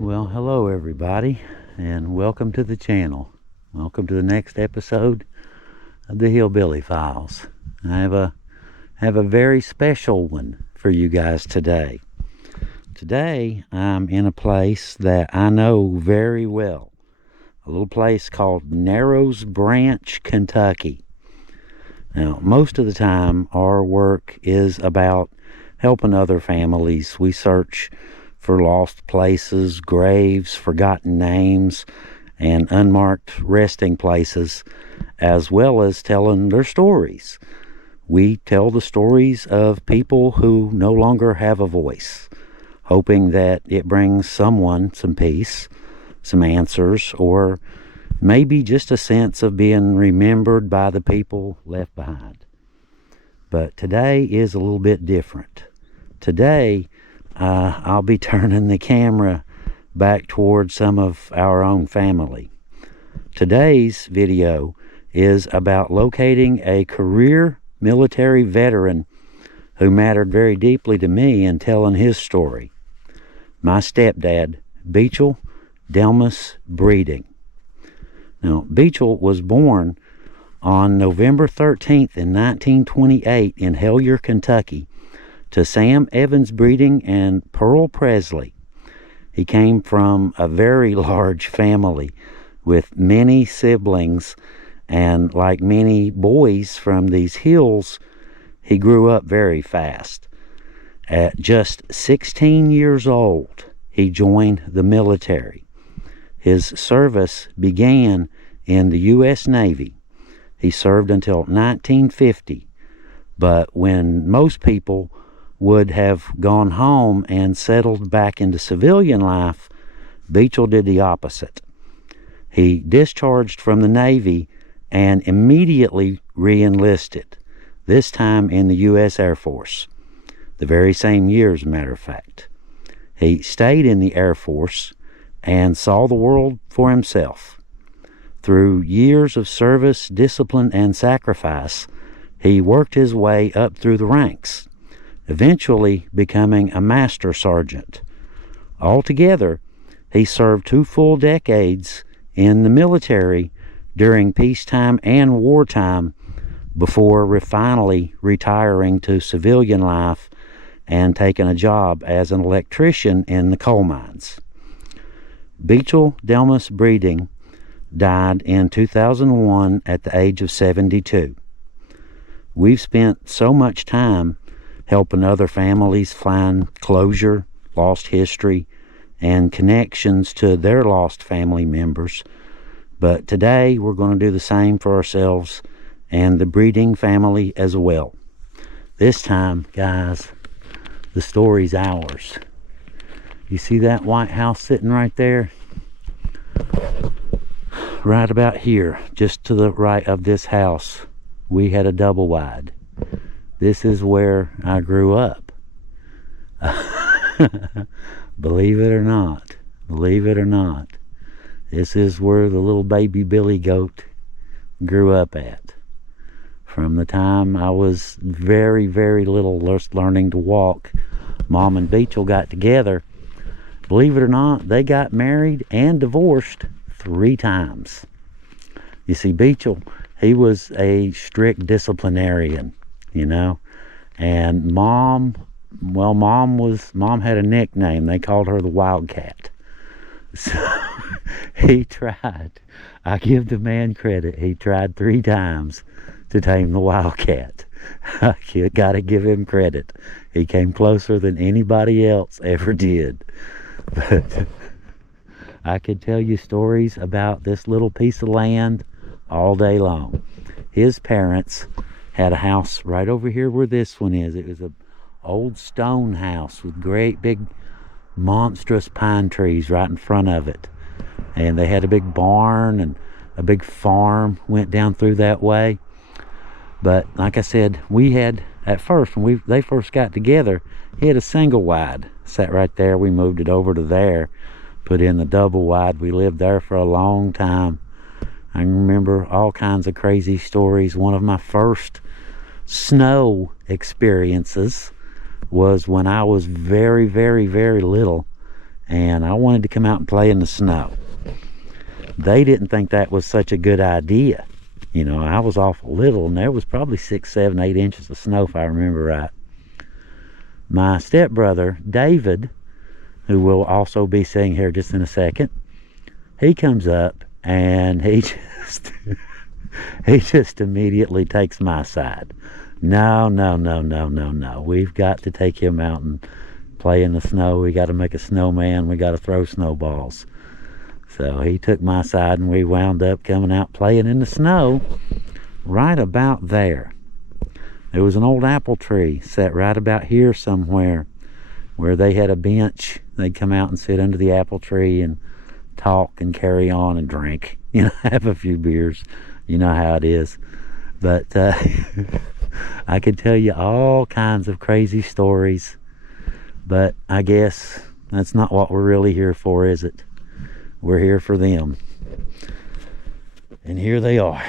Well, hello everybody, and welcome to the channel. Welcome to the next episode of the Hillbilly Files. I have a very special one for you guys today. Today I'm in a place that I know very well. A little place called Narrows Branch, Kentucky. Now, most of the time our work is about helping other families. We search for lost places, graves, forgotten names, and unmarked resting places, as well as telling their stories. We tell the stories of people who no longer have a voice, hoping that it brings someone some peace, some answers, or maybe just a sense of being remembered by the people left behind. But today is a little bit different. Today, I'll be turning the camera back towards some of our own family. Today's video is about locating a career military veteran who mattered very deeply to me and telling his story. My stepdad, Beechel Delmas Breeding. Now, Beechel was born on November 13th in 1928 in Hellier, Kentucky, to Sam Evans Breeding and Pearl Presley. He came from a very large family with many siblings, and like many boys from these hills, he grew up very fast. At just 16 years old, he joined the military. His service began in the U.S. Navy. He served until 1950, but when most people would have gone home and settled back into civilian life, Beechel did the opposite. He discharged from the Navy and immediately re-enlisted, this time in the U.S. Air Force, the very same year, as a matter of fact. He stayed in the Air Force and saw the world for himself. Through years of service, discipline, and sacrifice, he worked his way up through the ranks, eventually becoming a master sergeant. Altogether, he served 2 full decades in the military during peacetime and wartime before finally retiring to civilian life and taking a job as an electrician in the coal mines. Beechel Delmas Breeding died in 2001 at the age of 72. We've spent so much time helping other families find closure, lost history, and connections to their lost family members. But today we're going to do the same for ourselves and the Breeding family as well. This time, guys, the story's ours. You see that white house sitting right there? Right about here, just to the right of this house, we had a double wide. This is where I grew up. Believe it or not, this is where the little baby Billy goat grew up at. From the time I was very, very little, just learning to walk, Mom and Beechel got together. Believe it or not, they got married and divorced 3 times. You see, Beechel, he was a strict disciplinarian, you know, and mom had a nickname. They called her the Wildcat. So he tried, I give the man credit, he tried 3 times to tame the Wildcat. You gotta give him credit. He came closer than anybody else ever did. But I could tell you stories about this little piece of land all day long. His parents had a house right over here where this one is. It was an old stone house with great big monstrous pine trees right in front of it. And they had a big barn and a big farm went down through that way. But like I said, we had, at first, when they first got together, he had a single wide. Sat right there. We moved it over to there, put in the double wide. We lived there for a long time. I remember all kinds of crazy stories. One of my first snow experiences was when I was very, very, very little, and I wanted to come out and play in the snow. They didn't think that was such a good idea. You know, I was awful little, and there was probably 6, 7, 8 inches of snow, if I remember right. My stepbrother, David, who will also be sitting here just in a second, he comes up, and he just immediately takes my side. No, no, no, no, no, no. We've got to take him out and play in the snow. We got to make a snowman. We got to throw snowballs. So he took my side, and we wound up coming out playing in the snow right about there. There was an old apple tree set right about here somewhere where they had a bench. They'd come out and sit under the apple tree and talk and carry on and drink. You know, have a few beers. You know how it is. But I could tell you all kinds of crazy stories. But I guess that's not what we're really here for, is it? We're here for them. And here they are.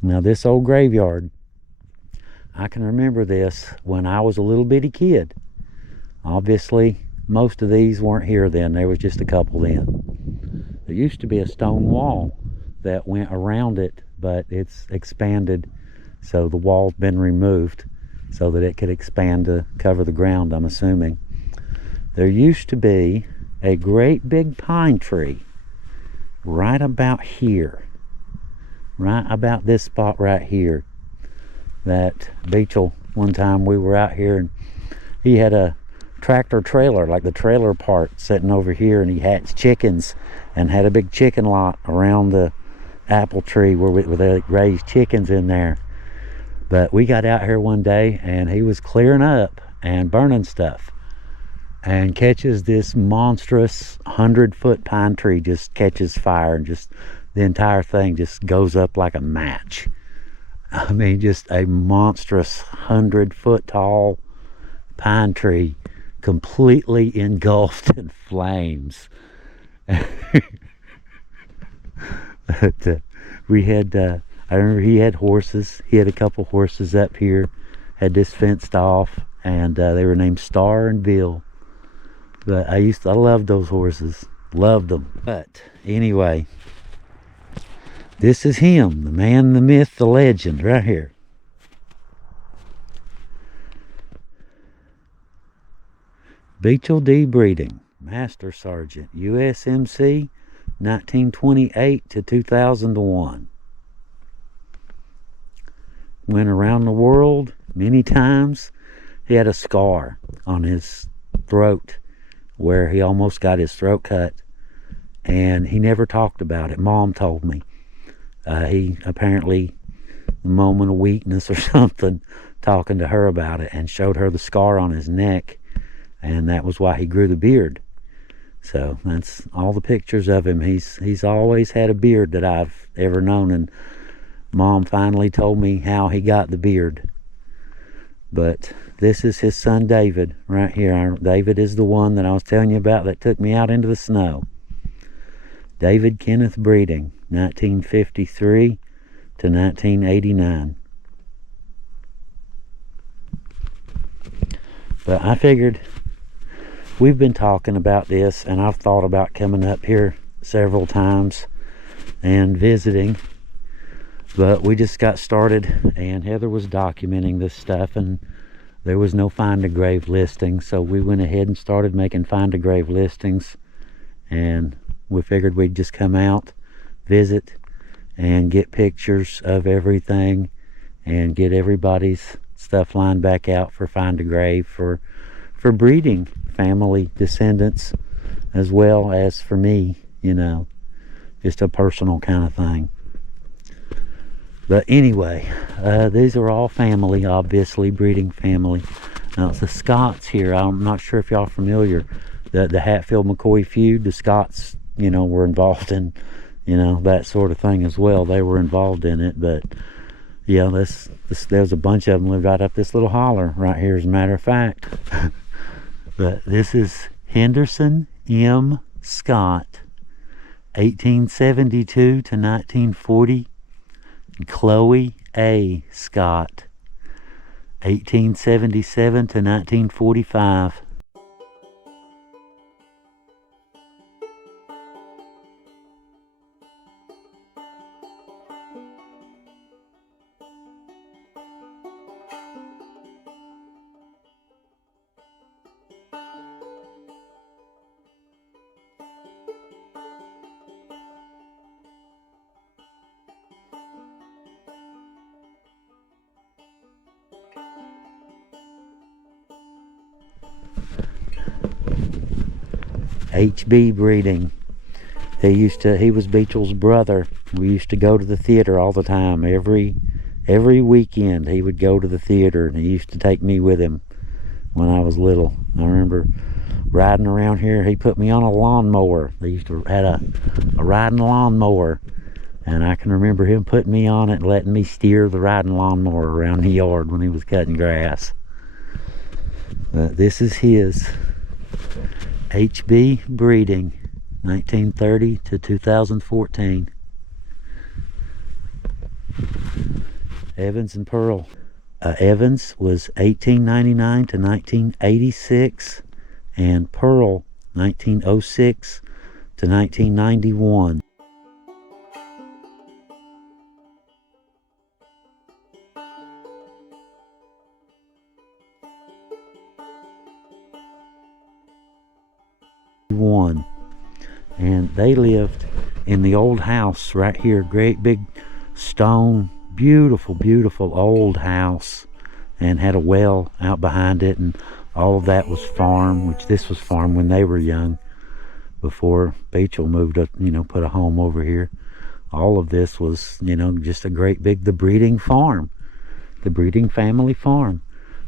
Now this old graveyard, I can remember this when I was a little bitty kid. Obviously, most of these weren't here then. There was just a couple then. There used to be a stone wall that went around it, but it's expanded, so the wall's been removed so that it could expand to cover the ground, I'm assuming. There used to be a great big pine tree right about here, right about this spot right here, that Beechel, one time we were out here, and he had a tractor trailer, like the trailer part, sitting over here, and he hatched chickens and had a big chicken lot around the apple tree where they raised chickens in there. But we got out here one day, and he was clearing up and burning stuff, and catches this monstrous 100-foot pine tree, just catches fire, and just the entire thing just goes up like a match. I mean, just a monstrous 100-foot tall pine tree completely engulfed in flames. But we had, I remember he had horses. He had a couple horses up here, had this fenced off, and they were named Star and Beel. But I loved those horses, loved them. But anyway, this is him, the man, the myth, the legend, right here. Beechel D. Breeding, Master Sergeant, USMC, 1928 to 2001. Went around the world many times. He had a scar on his throat where he almost got his throat cut, and he never talked about it. Mom told me. He apparently, a moment of weakness or something, talking to her about it, and showed her the scar on his neck, and that was why he grew the beard. So that's all the pictures of him. He's always had a beard that I've ever known, and Mom finally told me how he got the beard. But this is his son David right here. David is the one that I was telling you about that took me out into the snow. David Kenneth Breeding, 1953 to 1989. But I figured, we've been talking about this, and I've thought about coming up here several times and visiting, but we just got started, and Heather was documenting this stuff, and there was no find a grave listing, so we went ahead and started making find a grave listings, and we figured we'd just come out, visit, and get pictures of everything, and get everybody's stuff lined back out for find a grave, for breeding family descendants, as well as for me, you know, just a personal kind of thing. But anyway, these are all family, obviously, breeding family. Now it's the Scotts here. I'm not sure if y'all are familiar. The Hatfield-McCoy feud, the Scotts, you know, were involved in, you know, that sort of thing as well. They were involved in it. But yeah, there's a bunch of them live right up this little holler right here, as a matter of fact. But this is Henderson M. Scott, 1872 to 1940. Chloe A. Scott, 1877 to 1945. HB breeding. He was Beechel's brother. We used to go to the theater all the time. Every weekend he would go to the theater, and he used to take me with him when I was little. I remember riding around here. He put me on a lawnmower. They used to had a riding lawnmower, and I can remember him putting me on it and letting me steer the riding lawnmower around the yard when he was cutting grass. This is his HB breeding, 1930 to 2014. Evans and Pearl. Evans was 1899 to 1986, and Pearl 1906 to 1991. And they lived in the old house right here. Great big stone, beautiful old house, and had a well out behind it, and all of that was farm, which this was farm when they were young, before Beechel moved up, put a home over here. All of this was, just a great big, the breeding farm, the breeding family farm,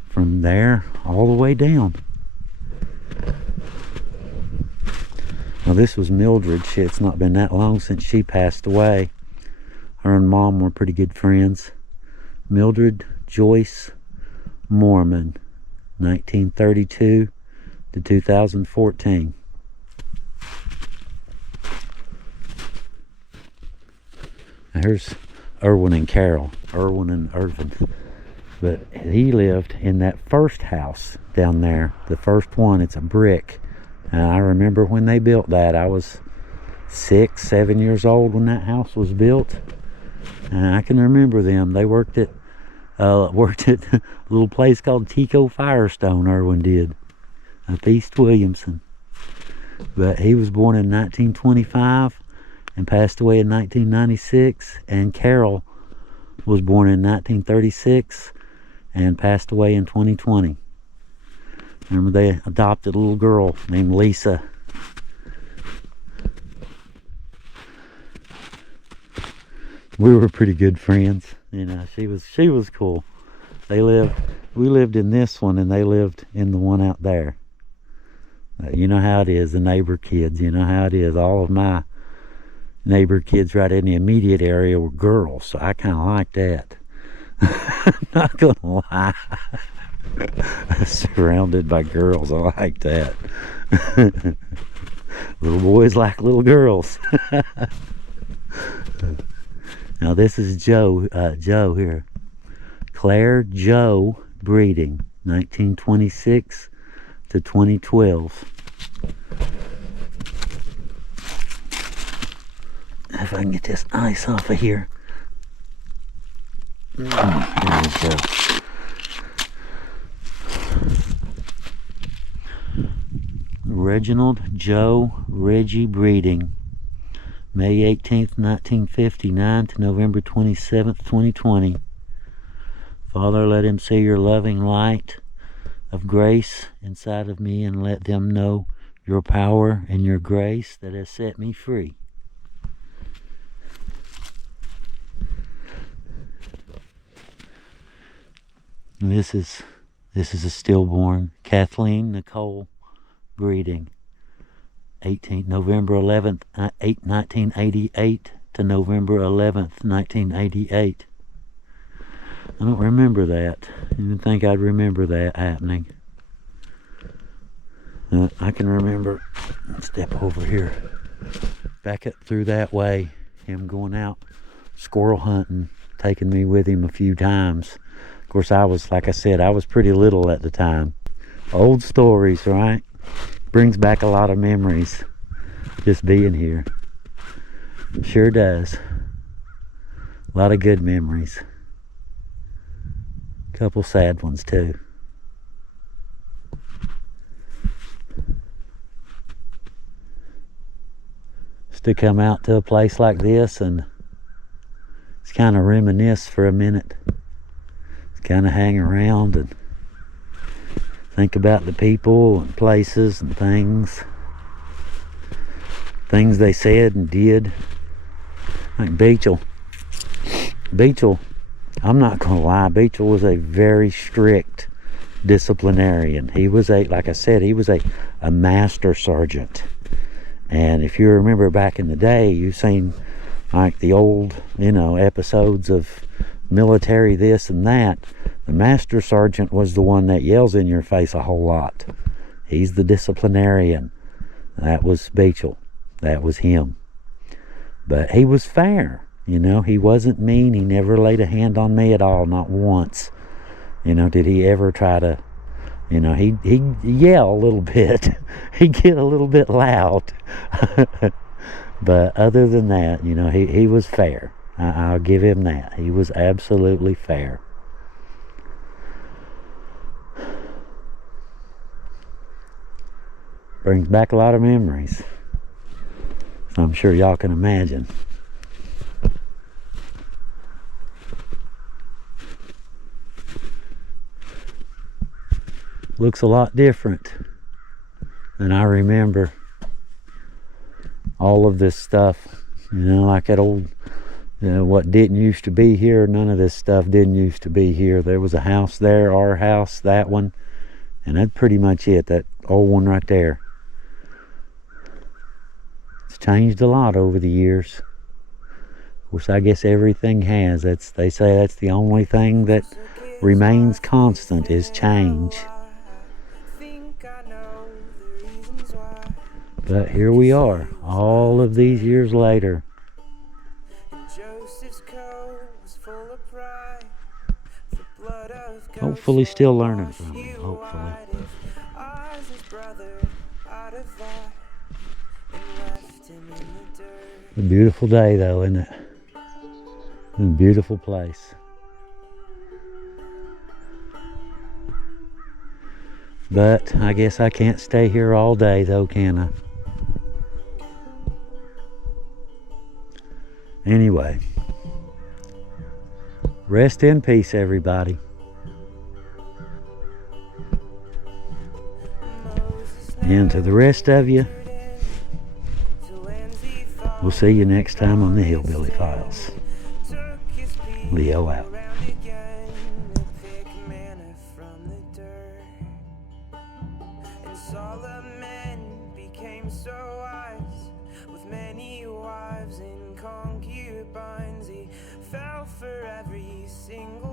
from there all the way down. Now this was Mildred. It's not been that long since she passed away. Her and Mom were pretty good friends. Mildred Joyce Mormon, 1932 to 2014. Now here's Irwin and Carol, Irwin and Irvin. But he lived in that first house down there, the first one. It's a brick. I remember when they built that. I was 6, 7 years old when that house was built. And I can remember them. They worked at a little place called Tico Firestone, Irwin did, up East Williamson. But he was born in 1925 and passed away in 1996. And Carol was born in 1936 and passed away in 2020. Remember, they adopted a little girl named Lisa. We were pretty good friends. She was cool. We lived in this one, and they lived in the one out there. You know how it is, the neighbor kids. You know how it is. All of my neighbor kids right in the immediate area were girls, so I kind of liked that. I'm not gonna lie. Surrounded by girls, I like that. Little boys like little girls. Now this is Joe here. Claire Joe breeding, 1926 to 2012. If I can get this ice off of here. There we go. Reginald Joe Reggie breeding, May 18th, 1959 to November 27th, 2020. Father, let him see your loving light of grace inside of me, and let them know your power and your grace that has set me free. And this is a stillborn, Kathleen Nicole breeding, November 11th, 1988 to November 11th, 1988. I don't remember that. I didn't think I'd remember that happening. I can remember, step over here, back up through that way, him going out squirrel hunting, taking me with him a few times. Of course, like I said, I was pretty little at the time. Old stories, right? Brings back a lot of memories, just being here. Sure does. A lot of good memories. A couple sad ones too. Just to come out to a place like this and just kind of reminisce for a minute. Just kind of hang around and think about the people and places and things. things they said and did. Like Beechel. Beechel, I'm not gonna lie, Beechel was a very strict disciplinarian. He was like I said, he was a master sergeant. And if you remember back in the day, you've seen like the old, episodes of military this and that. The master sergeant was the one that yells in your face a whole lot. He's the disciplinarian. That was Beechel. That was him. But he was fair. He wasn't mean. He never laid a hand on me at all, not once. Did he ever try to, he'd yell a little bit. He'd get a little bit loud. But other than that, he was fair. I'll give him that. He was absolutely fair. Brings back a lot of memories. So I'm sure y'all can imagine. Looks a lot different than I remember. All of this stuff, like that old, what didn't used to be here, none of this stuff didn't used to be here. There was a house there, our house, that one, and that's pretty much it, that old one right there. It's changed a lot over the years. Of course, I guess everything has. They say that's the only thing that remains constant is change. But here we are, all of these years later. Hopefully still learning from him, hopefully. A beautiful day though, isn't it? A beautiful place. But I guess I can't stay here all day though, can I? Anyway, rest in peace, everybody. And to the rest of you, we'll see you next time on the Hillbilly Files. Leo out. Concubines, he fell for every single